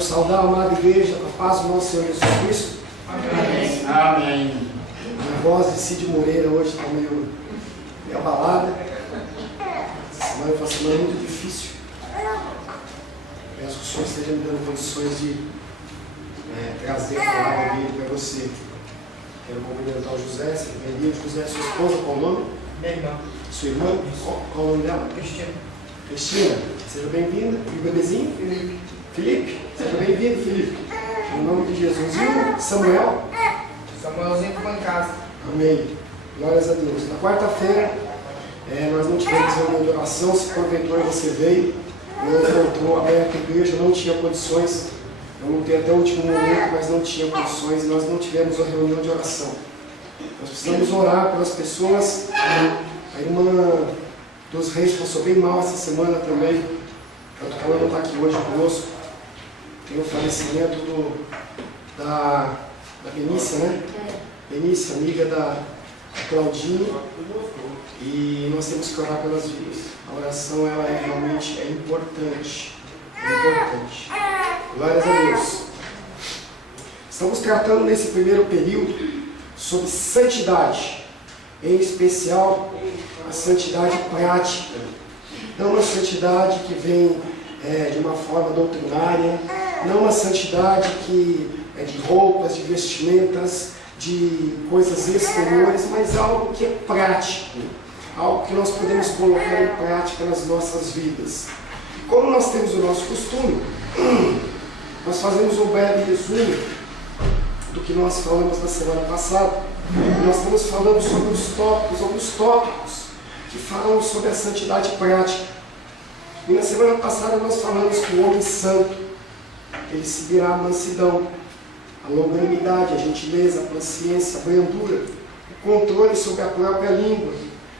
Quero saudar a amada igreja, a paz do nosso Senhor Jesus Cristo. Amém. Amém. A voz de Cid Moreira hoje está meio abalada. Essa semana foi uma semana muito difícil. Peço que o Senhor esteja me dando condições de trazer a palavra dele para você. Quero cumprimentar o José, seja bem-vindo. José, sua esposa, qual o nome? Minha irmã. Sua irmã? Qual o nome dela? Cristina. Cristina, seja bem-vinda. E o bebezinho? Felipe. Felipe, seja bem-vindo, Felipe. Em nome de Jesus. E o Samuel? Samuelzinho ficou em casa. Amém. Glórias a Deus. Na quarta-feira, nós não tivemos reunião de oração. Se porventura você veio, não encontrou aberta a igreja, não tinha condições. Eu lutei até o último momento, mas não tinha condições. Nós não tivemos uma reunião de oração. Nós precisamos orar pelas pessoas. A irmã dos Reis passou bem mal essa semana também. Tanto que ela não está aqui hoje conosco. Tem o falecimento da Benícia, né? Benícia, amiga da Claudinha. E nós temos que orar pelas vidas. A oração ela realmente é importante. É importante. Glórias a Deus. Estamos tratando nesse primeiro período sobre santidade. Em especial, a santidade prática. Não uma santidade que vem de uma forma doutrinária. Não uma santidade que é de roupas, de vestimentas, de coisas exteriores, mas algo que é prático. Algo que nós podemos colocar em prática nas nossas vidas. Como nós temos o nosso costume, nós fazemos um breve resumo do que nós falamos na semana passada. Nós estamos falando sobre alguns tópicos que falam sobre a santidade prática. E na semana passada nós falamos que o homem santo, ele seguirá a mansidão, a longanimidade, a gentileza, a paciência, a brandura, o controle sobre a própria língua.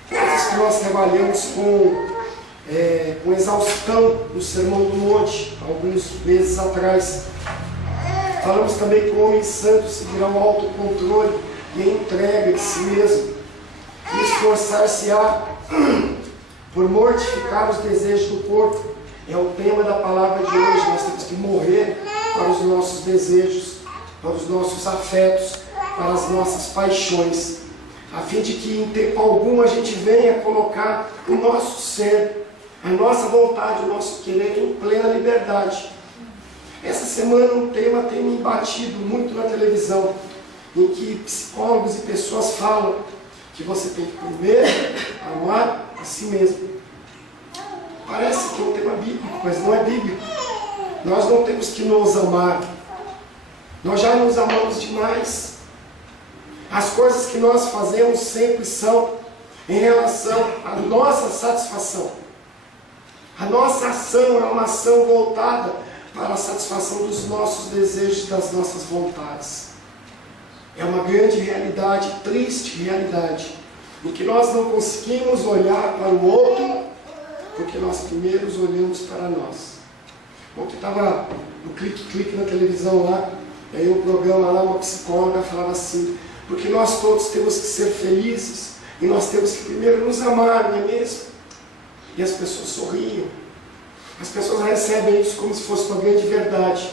Coisas que nós trabalhamos com exaustão no Sermão do Monte, alguns meses atrás. Falamos também que o homem santo seguirá o autocontrole e a entrega de si mesmo, e esforçar-se-á por mortificar os desejos do corpo. É o tema da palavra de hoje. Nós temos que morrer para os nossos desejos, para os nossos afetos, para as nossas paixões, a fim de que em tempo algum a gente venha colocar o nosso ser, a nossa vontade, o nosso querer em plena liberdade. Essa semana um tema tem me batido muito na televisão, em que psicólogos e pessoas falam que você tem que primeiro amar a si mesmo. Parece que é um tema bíblico, mas não é bíblico. Nós não temos que nos amar. Nós já nos amamos demais. As coisas que nós fazemos sempre são em relação à nossa satisfação. A nossa ação é uma ação voltada para a satisfação dos nossos desejos, das nossas vontades. É uma grande realidade, triste realidade, em que nós não conseguimos olhar para o outro, porque nós primeiro olhamos para nós. Ontem estava no clique na televisão lá, e aí um programa lá, uma psicóloga falava assim, porque nós todos temos que ser felizes, e nós temos que primeiro nos amar, não é mesmo? E as pessoas sorriam. As pessoas recebem isso como se fosse uma grande verdade,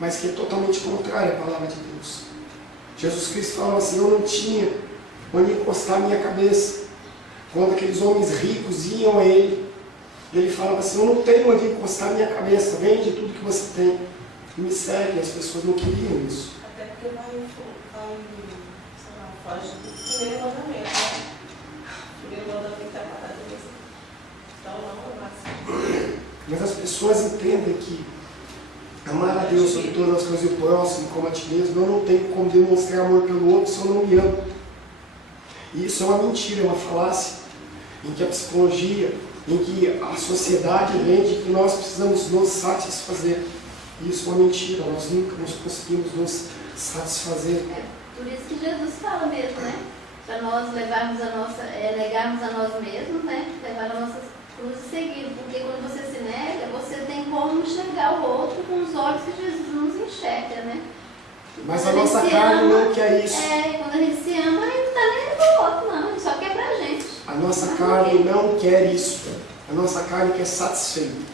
mas que é totalmente contrária à palavra de Deus. Jesus Cristo falava assim, eu não tinha onde encostar a minha cabeça. Quando aqueles homens ricos iam a ele, ele falava assim, eu não tenho onde encostar a minha cabeça, vende tudo que você tem e me segue. As pessoas não queriam isso. Até porque vai foge do primeiro mandamento, né? O primeiro mandamento é matar a Deus. Então não é mais. Mas as pessoas entendem que amar a Deus sobre todas as coisas e o próximo como a ti mesmo, eu não tenho como demonstrar amor pelo outro se eu não me amo. E isso é uma mentira, é uma falácia, em que a psicologia, em que a sociedade vende que nós precisamos nos satisfazer. E isso é uma mentira, nós nunca conseguimos nos satisfazer. É por isso que Jesus fala mesmo, né? Para nós levarmos negarmos a nós mesmos, né? Levar a nossa cruz e seguir. Porque quando você se nega, você tem como enxergar o outro com os olhos que Jesus nos enxerga, né? Mas a nossa carne não quer isso. Quando a gente se ama, a gente não está nem pro outro, não. A gente só quer pra gente. A nossa carne não quer isso. A nossa carne quer satisfeito.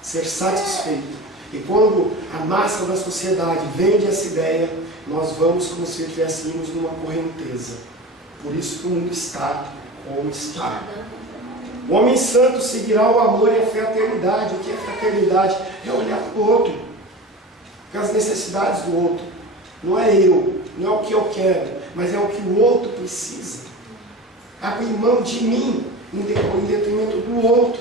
Ser satisfeito. E quando a massa da sociedade vende essa ideia, nós vamos como se estivéssemos numa correnteza. Por isso que o mundo está como está. O homem santo seguirá o amor e a fraternidade. O que é fraternidade? É olhar para o outro, para as necessidades do outro. Não é eu, não é o que eu quero, mas é o que o outro precisa. Abrir mão de mim em detrimento do outro.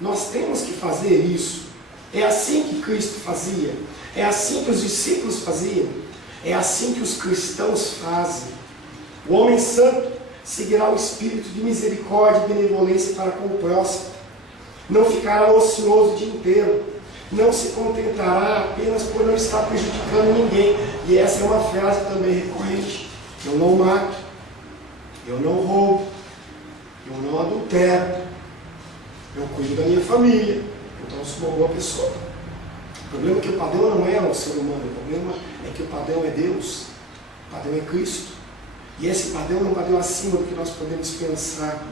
Nós temos que fazer isso. É assim que Cristo fazia. É assim que os discípulos faziam. É assim que os cristãos fazem. O homem santo seguirá o espírito de misericórdia e benevolência para com o próximo. Não ficará ocioso o dia inteiro. Não se contentará apenas por não estar prejudicando ninguém. E essa é uma frase também recorrente. Eu não mato. Eu não roubo. Eu não adultero. Eu cuido da minha família. Então eu sou uma boa pessoa. O problema é que o padrão não é o ser humano. O problema é que o padrão é Deus. O padrão é Cristo. E esse padrão é um padrão acima do que nós podemos pensar.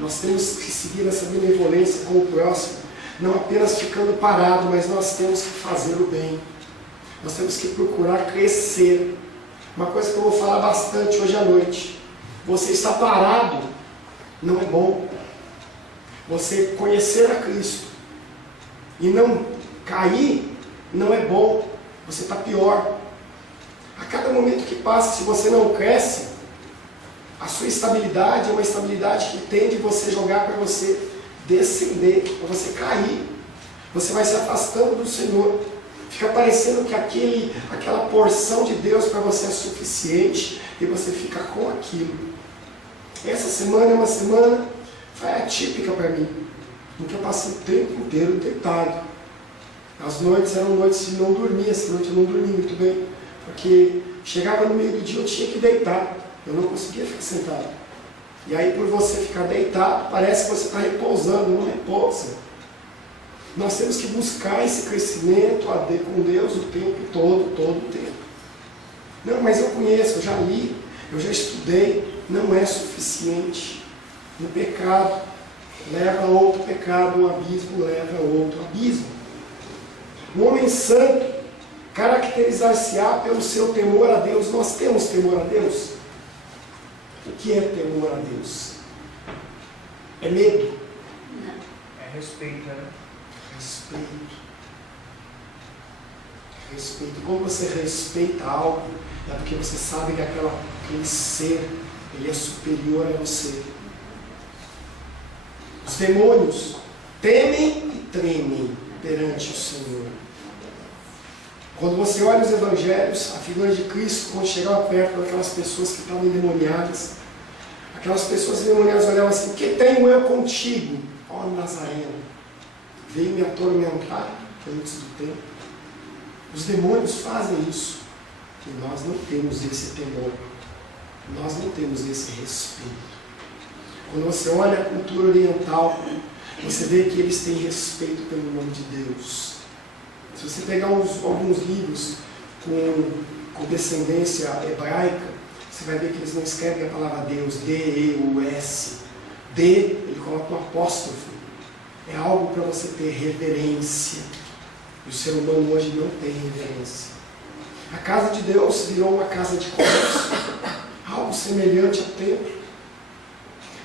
Nós temos que seguir essa benevolência com o próximo. Não apenas ficando parado, mas nós temos que fazer o bem. Nós temos que procurar crescer. Uma coisa que eu vou falar bastante hoje à noite. Você está parado não é bom. Você conhecer a Cristo e não cair não é bom. Você está pior. A cada momento que passa, se você não cresce, a sua estabilidade é uma estabilidade que tende você jogar para você descender, para você cair. Você vai se afastando do Senhor. Fica parecendo que aquela porção de Deus para você é suficiente e você fica com aquilo. Essa semana é uma semana atípica para mim, em que eu passei o tempo inteiro deitado. As noites eram noites de não dormir. Essa noite eu não dormi muito bem, porque chegava no meio do dia eu tinha que deitar. Eu não conseguia ficar sentado. E aí, por você ficar deitado, parece que você está repousando. Não repousa. Nós temos que buscar esse crescimento com Deus o tempo todo o tempo. Não, mas eu conheço, eu já li, eu já estudei. Não é suficiente. Um pecado leva a outro pecado, um abismo leva a outro abismo. O homem santo caracterizar-se-á pelo seu temor a Deus. Nós temos temor a Deus? O que é temor a Deus? É medo? Não. É respeito, né? Respeito. Respeito. Quando você respeita algo, é porque você sabe que aquele ser, ele é superior a você. Os demônios temem e tremem perante o Senhor. Quando você olha os evangelhos, a figura de Cristo, quando chegava perto daquelas pessoas que estavam endemoniadas, aquelas pessoas endemoniadas olhavam assim: o que tenho eu contigo, ó Nazareno? Veio me atormentar antes do tempo. Os demônios fazem isso. E nós não temos esse temor. Nós não temos esse respeito. Quando você olha a cultura oriental, você vê que eles têm respeito pelo nome de Deus. Se você pegar alguns livros com descendência hebraica, você vai ver que eles não escrevem a palavra Deus, D-E-U-S. D, ele coloca um apóstrofo. É algo para você ter reverência. E o ser humano hoje não tem reverência. A casa de Deus virou uma casa de comércio, algo semelhante ao templo.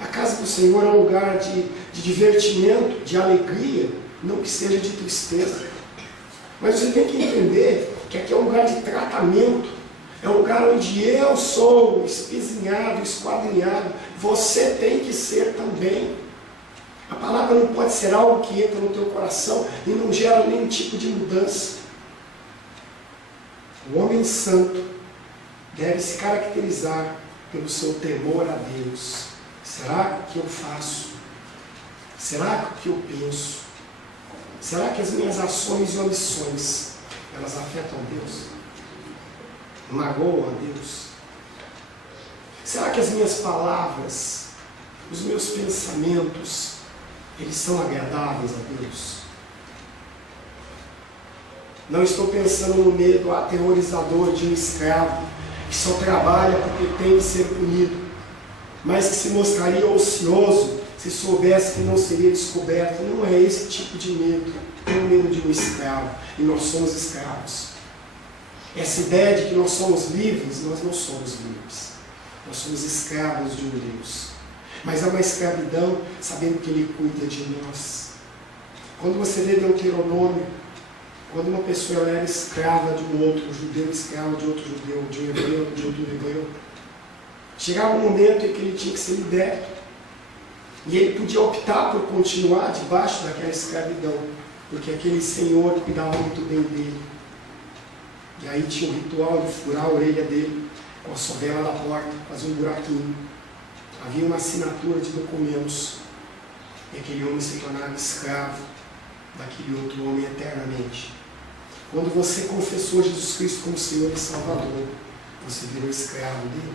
A casa do Senhor é um lugar de divertimento, de alegria, não que seja de tristeza. Mas você tem que entender que aqui é um lugar de tratamento, é um lugar onde eu sou espizinhado, esquadrinhado, você tem que ser também. A palavra não pode ser algo que entra no teu coração e não gera nenhum tipo de mudança. O homem santo deve se caracterizar pelo seu temor a Deus. Será que eu faço? Será que eu penso? Será que as minhas ações e omissões, elas afetam Deus? Magoam a Deus? Será que as minhas palavras, os meus pensamentos, eles são agradáveis a Deus? Não estou pensando no medo aterrorizador de um escravo que só trabalha porque tem de ser punido, mas que se mostraria ocioso se soubesse que não seria descoberto. Não é esse tipo de medo. É o medo de um escravo. E nós somos escravos. Essa ideia de que nós somos livres, nós não somos livres. Nós somos escravos de um Deus. Mas é uma escravidão sabendo que Ele cuida de nós. Quando você lê Deuteronômio, quando uma pessoa ela era escrava de um outro, um judeu escravo de outro judeu, de um hebreu, de outro hebreu, chegava um momento em que ele tinha que ser liberto. E ele podia optar por continuar debaixo daquela escravidão, porque aquele senhor cuidava muito bem dele. E aí tinha o ritual de furar a orelha dele com a sovela da porta, fazer um buraquinho. Havia uma assinatura de documentos. E aquele homem se tornava escravo daquele outro homem eternamente. Quando você confessou Jesus Cristo como Senhor e Salvador, você virou escravo dele.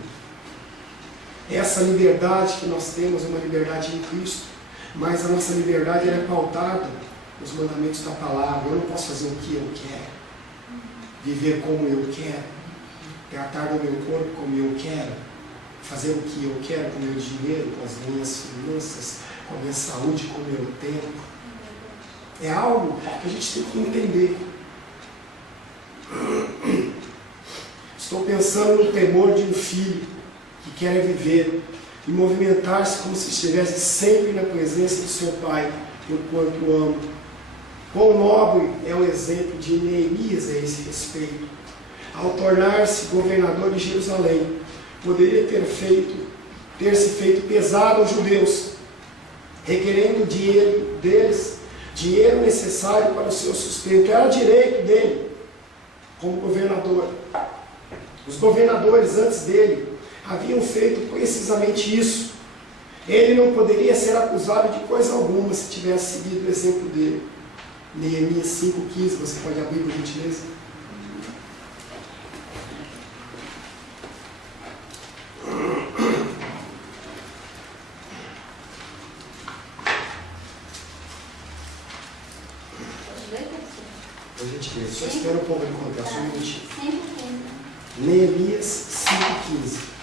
Essa liberdade que nós temos é uma liberdade em Cristo, mas a nossa liberdade é pautada nos mandamentos da palavra. Eu não posso fazer o que eu quero, viver como eu quero, tratar do meu corpo como eu quero, fazer o que eu quero com o meu dinheiro, com as minhas finanças, com a minha saúde, com o meu tempo. É algo que a gente tem que entender. Estou pensando no temor de um filho que quer viver e movimentar-se como se estivesse sempre na presença do seu pai, o quanto o ama. Quão nobre é o exemplo de Neemias a esse respeito. Ao tornar-se governador de Jerusalém, poderia ter se feito pesado aos judeus, requerendo deles dinheiro necessário para o seu sustento. Era direito dele como governador. Os governadores antes dele haviam feito precisamente isso. Ele não poderia ser acusado de coisa alguma se tivesse seguido o exemplo dele. Neemias 5,15, você pode abrir por gentileza? Por gentileza, só espera um pouco de encontrar, só um minutinho. 5,15. Neemias 5,15.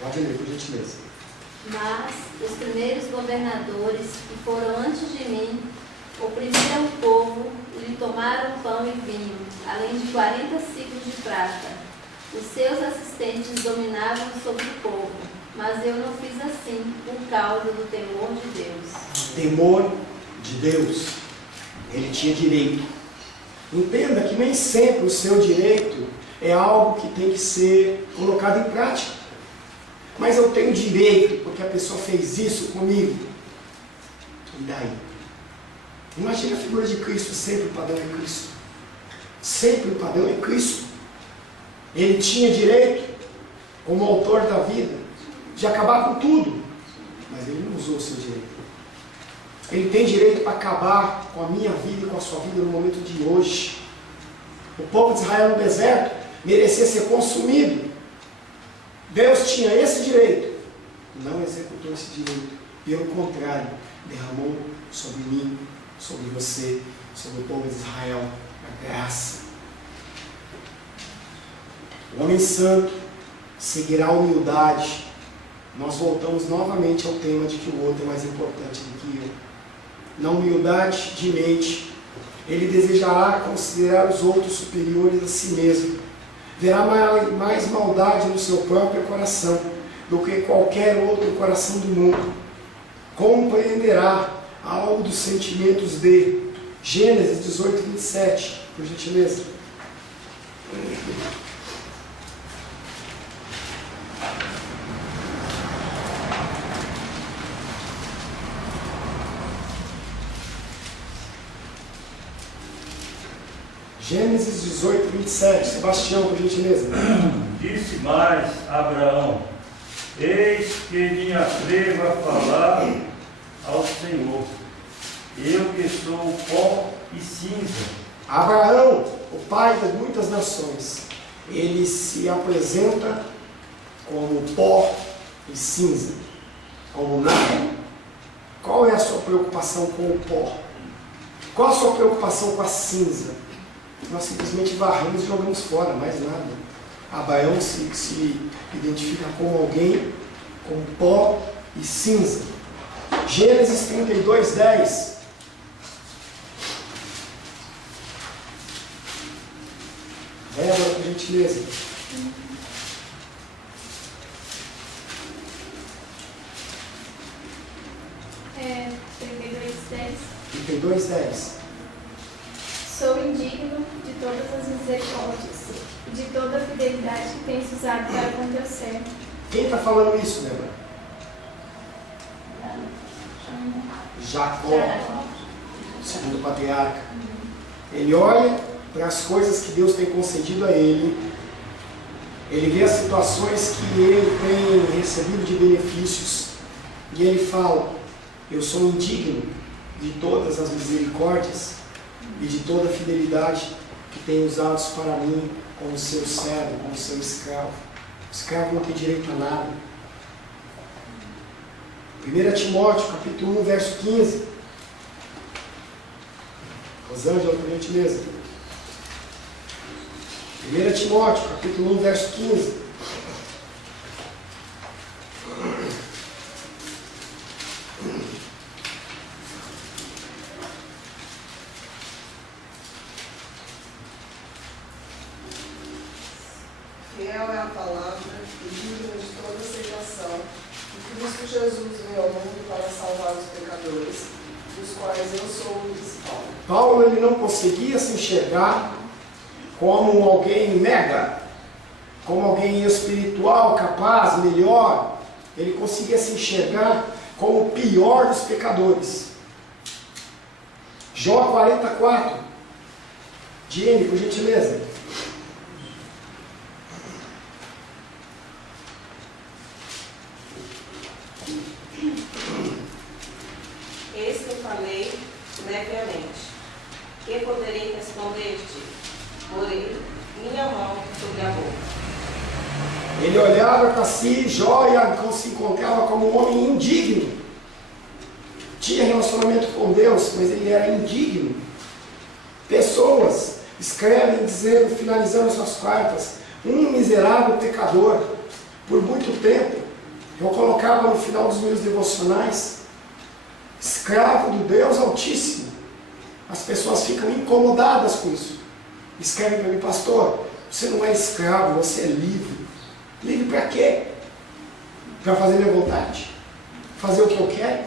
Pode ler, por gentileza. Mas os primeiros governadores que foram antes de mim oprimiram o povo e lhe tomaram pão e vinho, além de 40 ciclos de prata. Os seus assistentes dominavam sobre o povo, mas eu não fiz assim por causa do temor de Deus. Temor de Deus. Ele tinha direito. Entenda que nem sempre o seu direito é algo que tem que ser colocado em prática. Mas eu tenho direito porque a pessoa fez isso comigo. E daí? Imagina a figura de Cristo, sempre o padrão é Cristo. Sempre o padrão é Cristo. Ele tinha direito, como autor da vida, de acabar com tudo. Mas ele não usou o seu direito. Ele tem direito para acabar com a minha vida e com a sua vida no momento de hoje. O povo de Israel no deserto merecia ser consumido. Deus tinha esse direito. Não executou esse direito. Pelo contrário, derramou sobre mim, sobre você, sobre o povo de Israel, a graça. O homem santo seguirá a humildade. Nós voltamos novamente ao tema de que o outro é mais importante do que eu. Na humildade de mente, ele desejará considerar os outros superiores a si mesmo. Verá mais maldade no seu próprio coração do que qualquer outro coração do mundo. Compreenderá algo dos sentimentos de Gênesis 18, 27, por gentileza. Gênesis 18, 27. Sebastião, por gentileza. Disse mais Abraão: eis que me atrevo a falar ao Senhor, eu que sou pó e cinza. Abraão, o pai de muitas nações, ele se apresenta como pó e cinza, como nada. Qual é a sua preocupação com o pó? Qual a sua preocupação com a cinza? Nós simplesmente varremos e jogamos fora, mais nada. Abraão se identifica como alguém com pó e cinza. Gênesis 32, 10. Débora, por gentileza. É, 32:10. 32, 10. Sou indigno de todas as misericórdias e de toda a fidelidade que tens usado para com teu servo. Quem está falando isso, Débora? Jacó, segundo o patriarca. Ele olha para as coisas que Deus tem concedido a ele, ele vê as situações que ele tem recebido de benefícios, e ele fala: eu sou indigno de todas as misericórdias e de toda a fidelidade que tem usado para mim como seu servo, como seu escravo. O escravo não tem direito a nada. 1 Timóteo, capítulo 1, verso 15. Rosângela, por gentileza. 1 Timóteo, capítulo 1, verso 15. Fiel é a palavra e digna de toda aceitação, que Cristo Jesus veio ao mundo para salvar os pecadores, dos quais eu sou o principal. Paulo ele não conseguia se enxergar como alguém mega, como alguém espiritual, capaz, melhor. Ele conseguia se enxergar como o pior dos pecadores. Jó 44. Diene, por gentileza. Eis que falei levemente. Que poderei responder-te? Porém, minha mão sobre a boca. Ele olhava para si, Jó se encontrava como um homem indigno. Tinha relacionamento com Deus, mas ele era indigno. Pessoas escrevem dizendo, finalizando suas cartas: um miserável pecador. Por muito tempo, eu colocava no final dos meus devocionais: escravo do Deus Altíssimo. As pessoas ficam incomodadas com isso. Escrevem para mim: pastor, você não é escravo, você é livre. Livre para quê? Para fazer minha vontade? Fazer o que eu quero?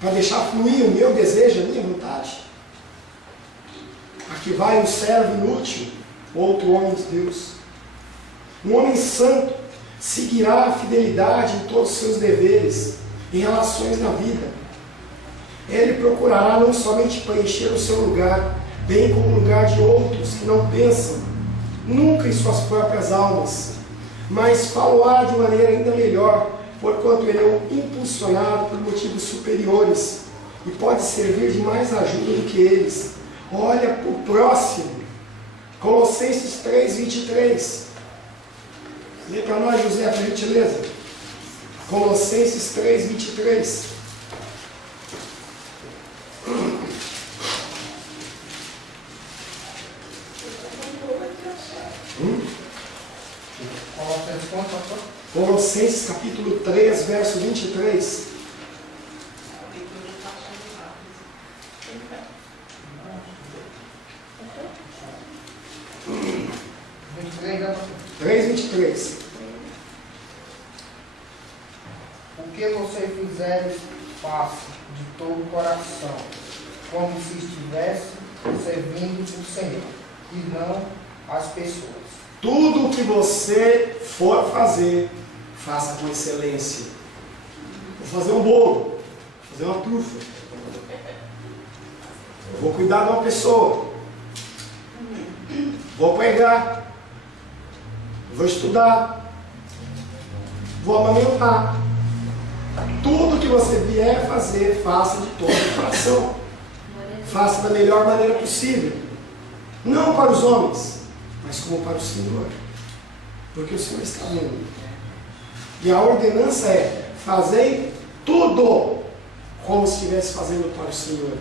Para deixar fluir o meu desejo, a minha vontade? Aqui vai um servo inútil, outro homem de Deus. Um homem santo seguirá a fidelidade em todos os seus deveres, em relações na vida. Ele procurará não somente preencher o seu lugar, bem como o lugar de outros que não pensam nunca em suas próprias almas, mas falará de maneira ainda melhor, porquanto ele é impulsionado por motivos superiores e pode servir de mais ajuda do que eles. Olha para o próximo. Colossenses 3, 23. Lê para nós, José, por gentileza. Colossenses 3, 23. Colossenses capítulo 3, verso 23. 3:23. O que você fizeres, faça de todo o coração, como se estivesse servindo o Senhor, e não as pessoas. Tudo o que você for fazer, faça com excelência. Vou fazer um bolo, vou fazer uma trufa. Eu vou cuidar de uma pessoa. Vou pregar. Vou estudar. Vou amamentar. Tudo que você vier fazer, faça de todo o coração. Faça da melhor maneira possível. Não para os homens, mas como para o Senhor. Porque o Senhor está vendo. E a ordenança é: fazei tudo como se estivesse fazendo para o Senhor.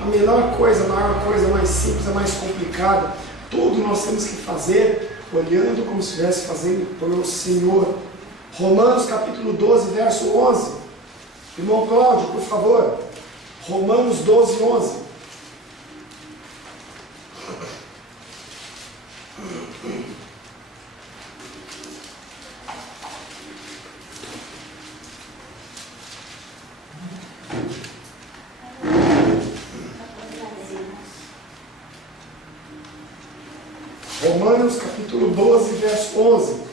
A menor coisa, a maior coisa, a mais simples, a mais complicada, tudo nós temos que fazer olhando como se estivesse fazendo para o Senhor. Romanos capítulo 12, verso 11. Irmão Cláudio, por favor. Romanos 12, 11. Romanos capítulo 12, verso 11.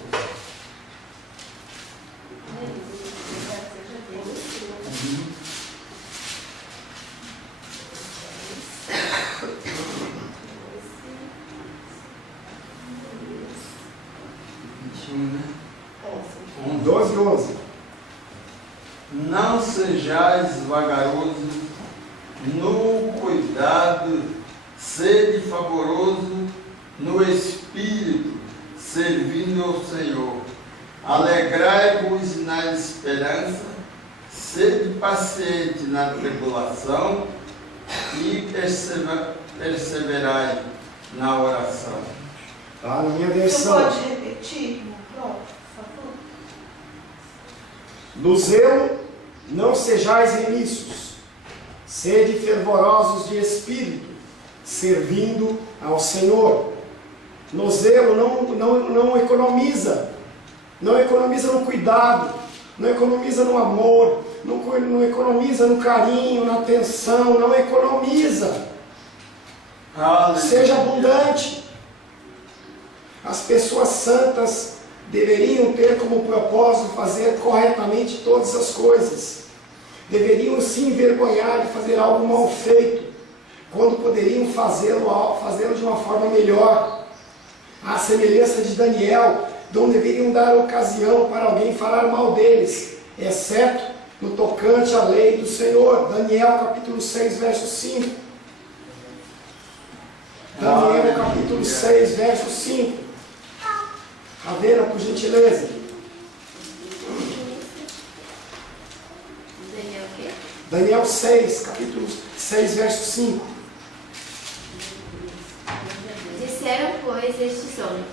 Um 12 e 11. Não sejais vagaroso no cuidado, sede favoroso no espírito, servindo ao Senhor. Alegrai-vos na esperança, sede paciente na tribulação e perseverai na oração. Tá, na minha Você versão. pode repetir, irmão? Pronto, por favor. No zelo, não sejais remiissos, sede fervorosos de espírito, servindo ao Senhor. No zelo, não economiza. Não economiza no cuidado, não economiza no amor, não economiza no carinho, na atenção, não economiza. Aleluia. Seja abundante. As pessoas santas deveriam ter como propósito fazer corretamente todas as coisas. Deveriam se envergonhar de fazer algo mal feito, quando poderiam fazê-lo de uma forma melhor. À semelhança de Daniel, não deveriam dar ocasião para alguém falar mal deles, exceto no tocante à lei do Senhor. Daniel capítulo 6, verso 5. Daniel capítulo 6, verso 5. Ravena, por gentileza. Daniel o quê? Daniel 6, capítulo 6, verso 5. Disseram, pois, estes homens: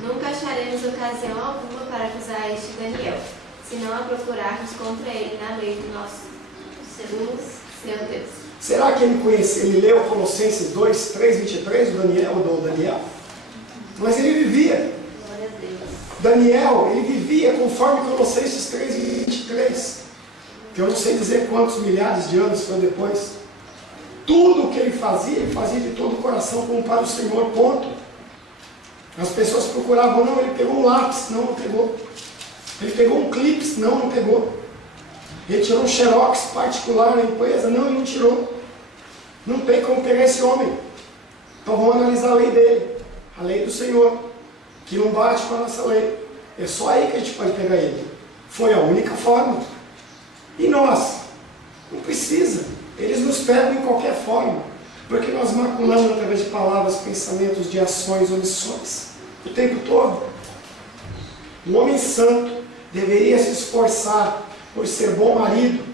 nunca acharemos ocasião alguma para acusar este Daniel, senão a procurarmos contra ele na lei do nosso seu Deus. Será que ele leu Colossenses 2, 3, 23, do Daniel? Mas ele vivia. Glória a Deus. Daniel, ele vivia conforme Colossenses 3, 23. Que eu não sei dizer quantos milhares de anos foi depois. Tudo o que ele fazia de todo o coração como para o Senhor, ponto. As pessoas procuravam, não, ele pegou um lápis, não pegou. Ele pegou um clipe, não pegou. Ele tirou um xerox particular na empresa, não, ele não tirou. Não tem como pegar esse homem. Então vamos analisar a lei dele, a lei do Senhor, que não bate com a nossa lei. É só aí que a gente pode pegar ele. Foi a única forma. E nós? Não precisa. Eles nos pegam em qualquer forma, porque nós maculamos através de palavras, pensamentos, de ações, omissões, o tempo todo. Um homem santo deveria se esforçar por ser bom marido,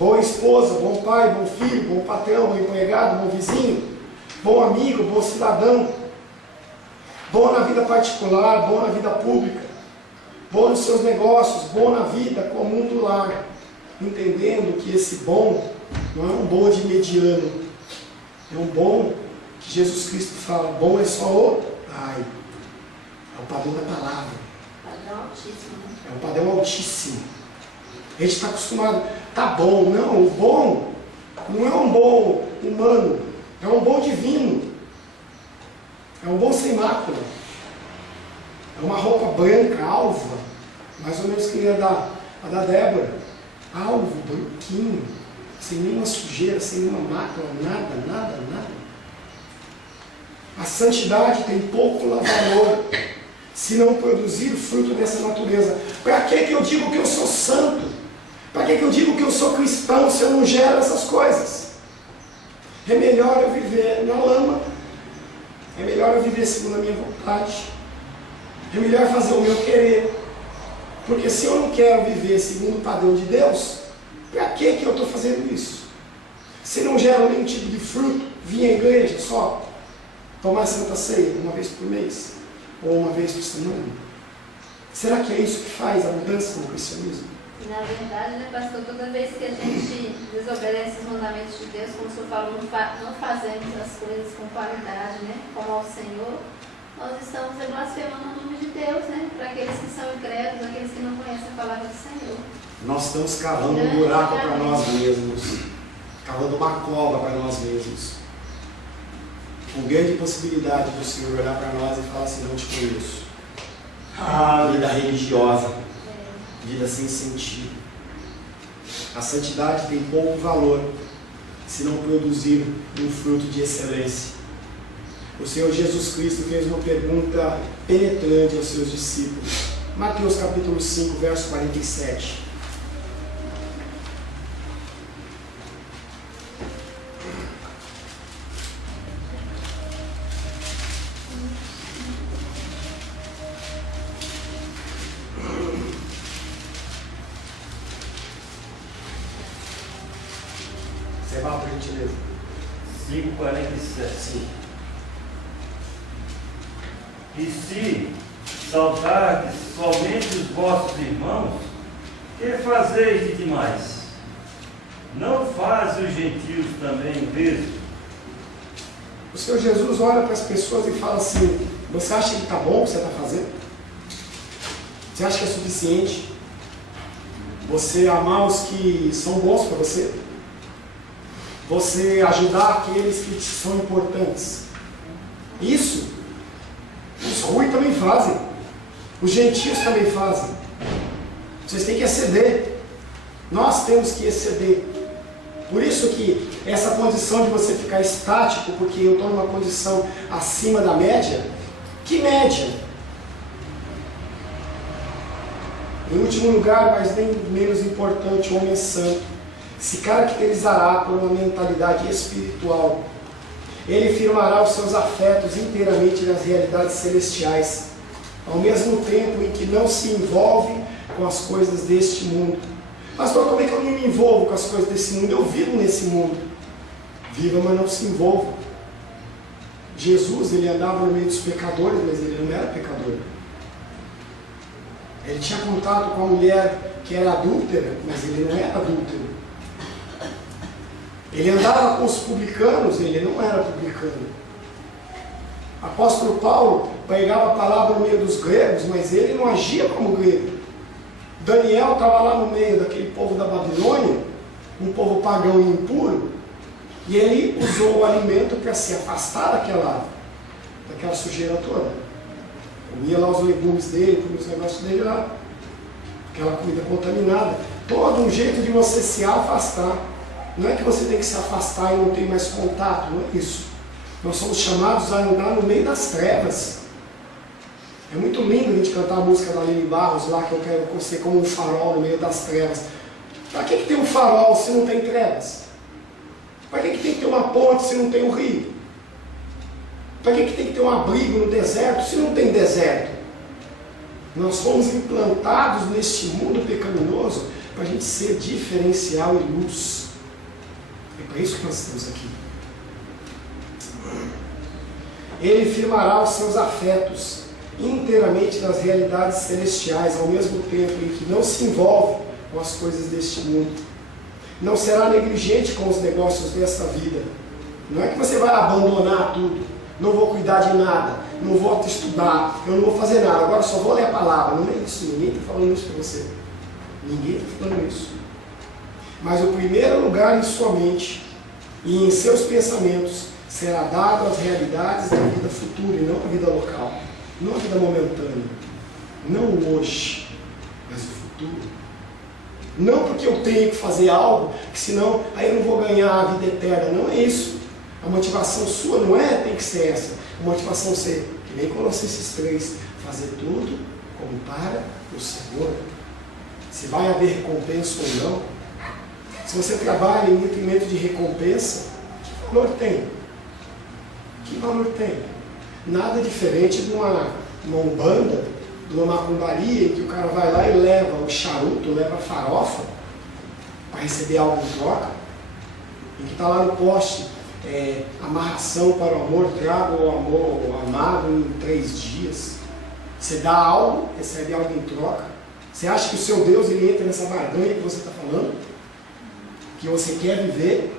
boa esposa, bom pai, bom filho, bom patrão, bom empregado, bom vizinho, bom amigo, bom cidadão, bom na vida particular, bom na vida pública, bom nos seus negócios, bom na vida comum do lar, entendendo que esse bom não é um bom de mediano, é um bom que Jesus Cristo fala, bom é só o Pai, é o padrão da palavra, Padrão altíssimo, né? é um padrão altíssimo. A gente está acostumado, tá bom, não, o bom não é um bom humano, é um bom divino, é um bom sem mácula, é uma roupa branca, alva, mais ou menos que nem a da Débora, alvo, branquinho, sem nenhuma sujeira, sem nenhuma mácula, nada. A santidade tem pouco valor se não produzir fruto dessa natureza. Para que eu digo que eu sou santo? Para que eu digo que eu sou cristão se eu não gero essas coisas? É melhor eu viver na lama, é melhor eu viver segundo a minha vontade, é melhor fazer o meu querer, porque se eu não quero viver segundo o padrão de Deus, Para que eu estou fazendo isso? Se não gera nenhum tipo de fruto, vir à igreja só, tomar Santa Ceia uma vez por mês, ou uma vez por semana. Será que é isso que faz a mudança no cristianismo? Na verdade, né, pastor, toda vez que a gente desobedece os mandamentos de Deus, como o senhor falou, não fazemos as coisas com qualidade, né, como ao Senhor, nós estamos blasfemando o nome de Deus, né, para aqueles que são incrédulos, aqueles que não conhecem a palavra do Senhor. Nós estamos cavando um buraco para nós mesmos, cavando uma cova para nós mesmos, com grande possibilidade do Senhor olhar para nós e falar assim: não te conheço. Ah, vida religiosa, vida sem sentido. A santidade tem pouco valor se não produzir um fruto de excelência. O Senhor Jesus Cristo fez uma pergunta penetrante aos seus discípulos. Mateus capítulo 5, verso 47. Você vai para a gente ler. 5,47. Sim. E se saudardes somente os vossos irmãos, que fazeis de demais? Não fazem os gentios também o mesmo? O Senhor Jesus olha para as pessoas e fala assim: você acha que está bom o que você está fazendo? Você acha que é suficiente você amar os que são bons para você? Você ajudar aqueles que são importantes? Isso os ruins também fazem, os gentios também fazem. Vocês têm que exceder, nós temos que exceder. Por isso que essa condição de você ficar estático, porque eu estou numa condição acima da média, que média? Em último lugar, mas nem menos importante, o homem santo se caracterizará por uma mentalidade espiritual. Ele firmará os seus afetos inteiramente nas realidades celestiais, ao mesmo tempo em que não se envolve com as coisas deste mundo. Pastor, como é que eu não me envolvo com as coisas desse mundo? Eu vivo nesse mundo. Viva, mas não se envolva. Jesus, ele andava no meio dos pecadores, mas ele não era pecador. Ele tinha contato com a mulher que era adúltera, mas ele não era adúltero. Ele andava com os publicanos, ele não era publicano. Apóstolo Paulo pregava a palavra no meio dos gregos, mas ele não agia como grego. Daniel estava lá no meio daquele povo da Babilônia, um povo pagão e impuro, e ele usou o alimento para se afastar daquela sujeira toda. Comia lá os legumes dele, comia os negócios dele lá, aquela comida contaminada. Todo um jeito de você se afastar. Não é que você tem que se afastar e não tem mais contato, não é isso. Nós somos chamados a andar no meio das trevas. É muito lindo a gente cantar a música da Aline Barros lá, que eu quero ser como um farol no meio das trevas. Para que tem um farol se não tem trevas? Para que tem que ter uma ponte se não tem um rio? Para que tem que ter um abrigo no deserto se não tem deserto? Nós fomos implantados neste mundo pecaminoso para a gente ser diferencial e luz. É para isso que nós estamos aqui. Ele firmará os seus afetos inteiramente nas realidades celestiais, ao mesmo tempo em que não se envolve com as coisas deste mundo. Não será negligente com os negócios desta vida. Não é que você vai abandonar tudo, não vou cuidar de nada, não vou estudar, eu não vou fazer nada, agora só vou ler a palavra. Não é isso, ninguém está falando isso para você. Ninguém está falando isso. Mas o primeiro lugar em sua mente e em seus pensamentos será dado às realidades da vida futura e não a vida local, não a vida momentânea, não o hoje, mas o futuro. Não porque eu tenho que fazer algo, que senão aí eu não vou ganhar a vida eterna, não é isso. A motivação sua não é tem que ser essa, a motivação ser, que nem Colossenses 3, fazer tudo como para o Senhor. Se vai haver recompensa ou não. Se você trabalha em detrimento de recompensa, que valor tem? Que valor tem? Nada diferente de uma umbanda, de uma macumbaria, em que o cara vai lá e leva o charuto, leva a farofa. para receber algo em troca? Em que está lá no poste, amarração para o amor, trago o amor, o amado em 3 dias. Você dá algo, recebe algo em troca. Você acha que o seu Deus ele entra nessa barganha que você está falando? Que você quer viver?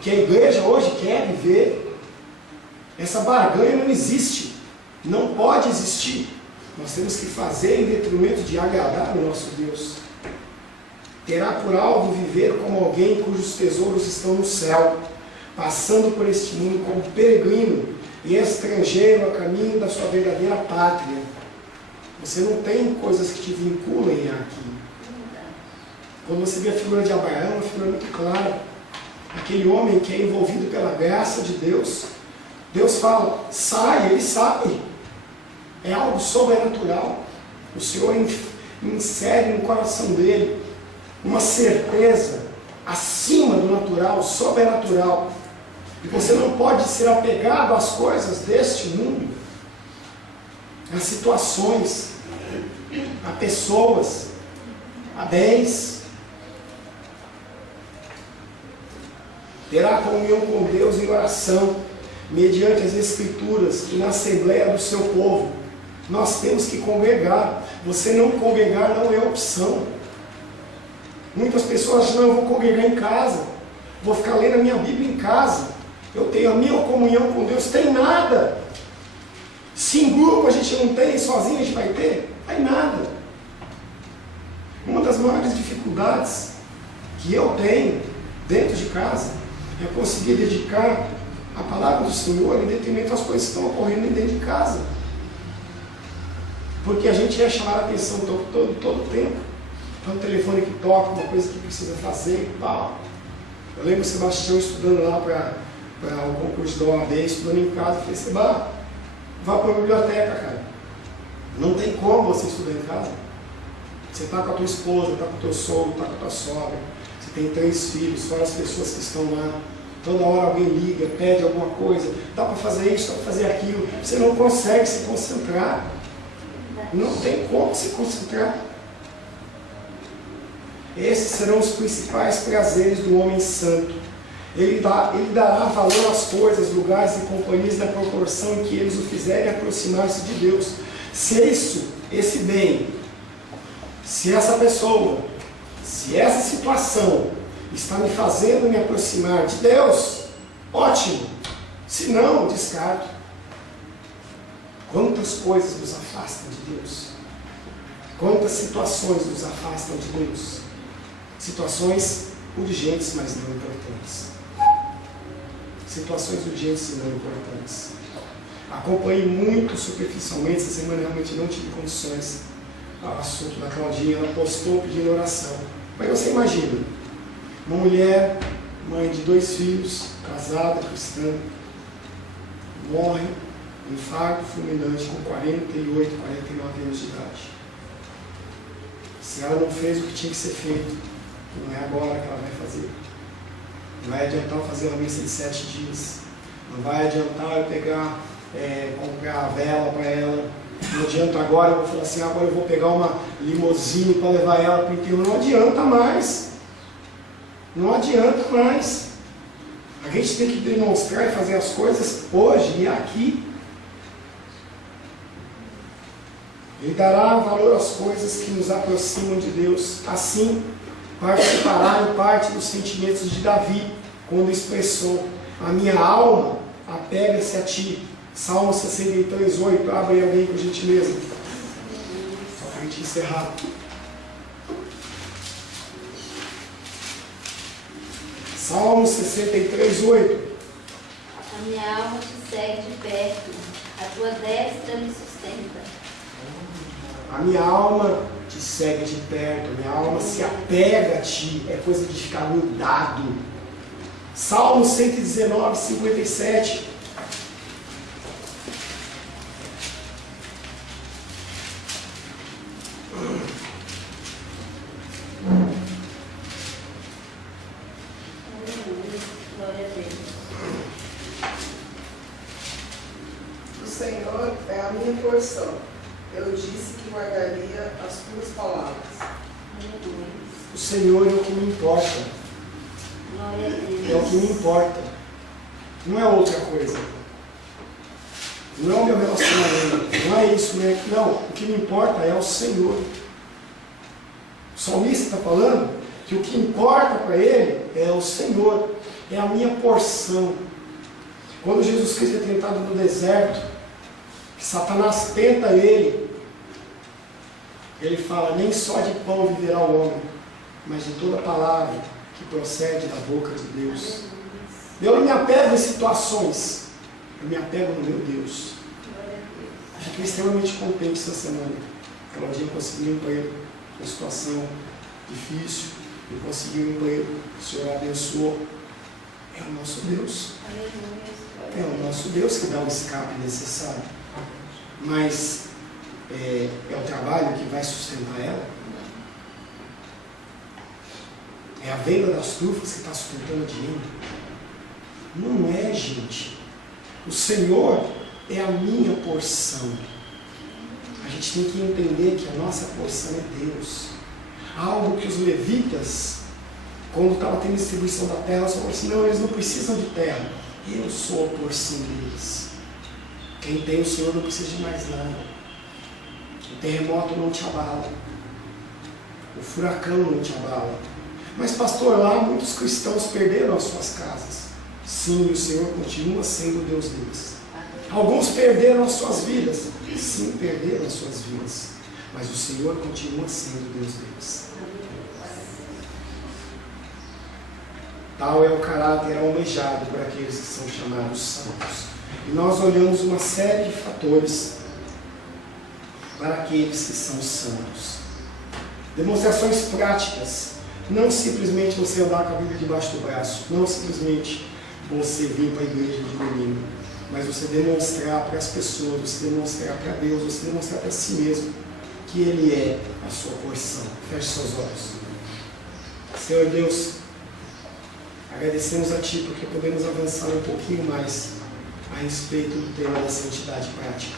Que a igreja hoje quer viver? Essa barganha não existe. Não pode existir. Nós temos que fazer em detrimento de agradar o nosso Deus. Terá por alvo viver como alguém cujos tesouros estão no céu, passando por este mundo como peregrino e estrangeiro a caminho da sua verdadeira pátria. Você não tem coisas que te vinculem aqui. Quando você vê a figura de Abraão, é uma figura muito clara. Aquele homem que é envolvido pela graça de Deus. Deus fala, sai, ele sai. É algo sobrenatural. O Senhor insere no coração dele uma certeza acima do natural, sobrenatural. E você não pode ser apegado às coisas deste mundo, às situações, a pessoas, a bens. Terá comunhão com Deus em oração, mediante as Escrituras e na assembleia do seu povo. Nós temos que congregar. Você não congregar não é opção. Muitas pessoas acham, não, eu vou congregar em casa, vou ficar lendo a minha Bíblia em casa, eu tenho a minha comunhão com Deus. Tem nada. Se em grupo a gente não tem, sozinho a gente vai ter? Tem nada. Uma das maiores dificuldades que eu tenho dentro de casa é conseguir dedicar a palavra do Senhor em detrimento às coisas que estão ocorrendo dentro de casa. Porque a gente é chamado a atenção todo o tempo. Então, o telefone que toca, uma coisa que precisa fazer e tal. Eu lembro o Sebastião estudando lá para o concurso da OAB, estudando em casa. Eu falei, Seba, vá para a biblioteca, cara. Não tem como você estudar em casa. Você está com a tua esposa, está com o teu sogro, está com a tua sogra. Você tem 3 filhos, fora as pessoas que estão lá. Toda hora alguém liga, pede alguma coisa. Dá para fazer isso, dá para fazer aquilo. Você não consegue se concentrar. Não tem como se concentrar. Esses serão os principais prazeres do homem santo. Ele dará valor às coisas, lugares e companhias na proporção em que eles o fizerem aproximar-se de Deus. Se esse bem, se essa pessoa, se essa situação está me fazendo me aproximar de Deus, ótimo. Se não, descarto. Quantas coisas nos afastam de Deus? Quantas situações nos afastam de Deus? Situações urgentes, mas não importantes. Situações urgentes e não importantes. Acompanhei muito superficialmente, essa semana realmente não tive condições. O assunto da Claudinha, ela postou pedindo oração. Mas você imagina, uma mulher, mãe de 2 filhos, casada, cristã, morre, infarto fulminante com 48, 49 anos de idade. Se ela não fez o que tinha que ser feito, não é agora que ela vai fazer. Não vai adiantar eu fazer uma missa de 7 dias. Não vai adiantar eu pegar, comprar a vela para ela. Não adianta agora eu vou falar assim, agora eu vou pegar uma limousine para levar ela para o enterro. Não adianta mais. Não adianta mais. A gente tem que demonstrar e fazer as coisas hoje e aqui. Ele dará valor às coisas que nos aproximam de Deus. Assim, participará em parte dos sentimentos de Davi, quando expressou, a minha alma apega-se a ti. Salmo 63, 8. Abre alguém por gentileza. Só para a gente encerrar. Salmo 63, 8. A minha alma te segue de perto, a tua destra me sustenta. A minha alma te segue de perto, a minha alma se apega a ti, é coisa de ficar grudado. Salmo 119, 57. Glória a Deus. O Senhor é a minha porção. Eu disse que guardaria as tuas palavras. Aleluia. O Senhor é o que me importa. Glória a Deus. É o que me importa. Não é outra coisa. Não é o meu relacionamento. Não é isso. Não. O que me importa é o Senhor. O salmista está falando que o que importa para ele é o Senhor. É a minha porção. Quando Jesus Cristo é tentado no deserto, que Satanás tenta ele fala, nem só de pão viverá o homem, mas de toda palavra que procede da boca de Deus. Eu não me apego em situações, eu me apego no meu Deus. Fiquei extremamente contente essa semana. Claudinha conseguiu um emprego, uma situação difícil, eu consegui um emprego, o Senhor abençoou. É o nosso Deus. É o nosso Deus que dá o escape necessário. Mas é o trabalho que vai sustentar ela? É a venda das trufas que está sustentando o dinheiro? Não é, gente. O Senhor é a minha porção. A gente tem que entender que a nossa porção é Deus. Algo que os levitas, quando estava tendo distribuição da terra, eles falaram assim, não, eles não precisam de terra. Eu sou a porção deles. Quem tem o Senhor não precisa de mais nada. O terremoto não te abala. O furacão não te abala. Mas pastor, lá muitos cristãos perderam as suas casas. Sim, o Senhor continua sendo o Deus deles. Alguns perderam as suas vidas. Sim, perderam as suas vidas. Mas o Senhor continua sendo o Deus deles. Tal é o caráter almejado por aqueles que são chamados santos. E nós olhamos uma série de fatores para aqueles que são santos. Demonstrações práticas. Não simplesmente você andar com a Bíblia debaixo do braço. Não simplesmente você vir para a igreja de domingo. Mas você demonstrar para as pessoas, você demonstrar para Deus, você demonstrar para si mesmo que Ele é a sua porção. Feche seus olhos. Senhor Deus, agradecemos a Ti porque podemos avançar um pouquinho mais a respeito do tema da santidade prática.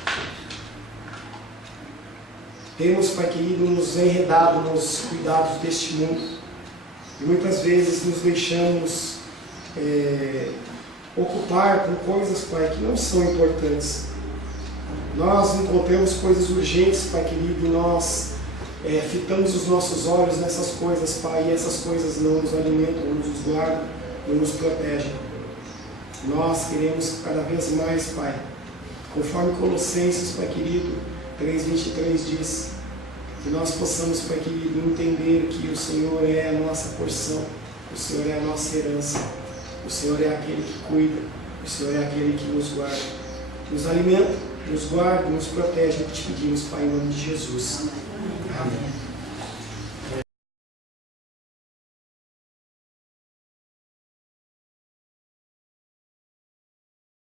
Temos, Pai querido, nos enredado nos cuidados deste mundo e muitas vezes nos deixamos ocupar com coisas, Pai, que não são importantes. Nós encontramos coisas urgentes, Pai querido, e nós fitamos os nossos olhos nessas coisas, Pai, e essas coisas não nos alimentam, não nos guardam, não nos protegem. Nós queremos cada vez mais, Pai, conforme Colossenses, Pai querido, 3:23 diz, que nós possamos, Pai querido, entender que o Senhor é a nossa porção, o Senhor é a nossa herança, o Senhor é aquele que cuida, o Senhor é aquele que nos guarda, nos alimenta, nos guarda, nos protege, é o que te pedimos, Pai, em nome de Jesus. Amém.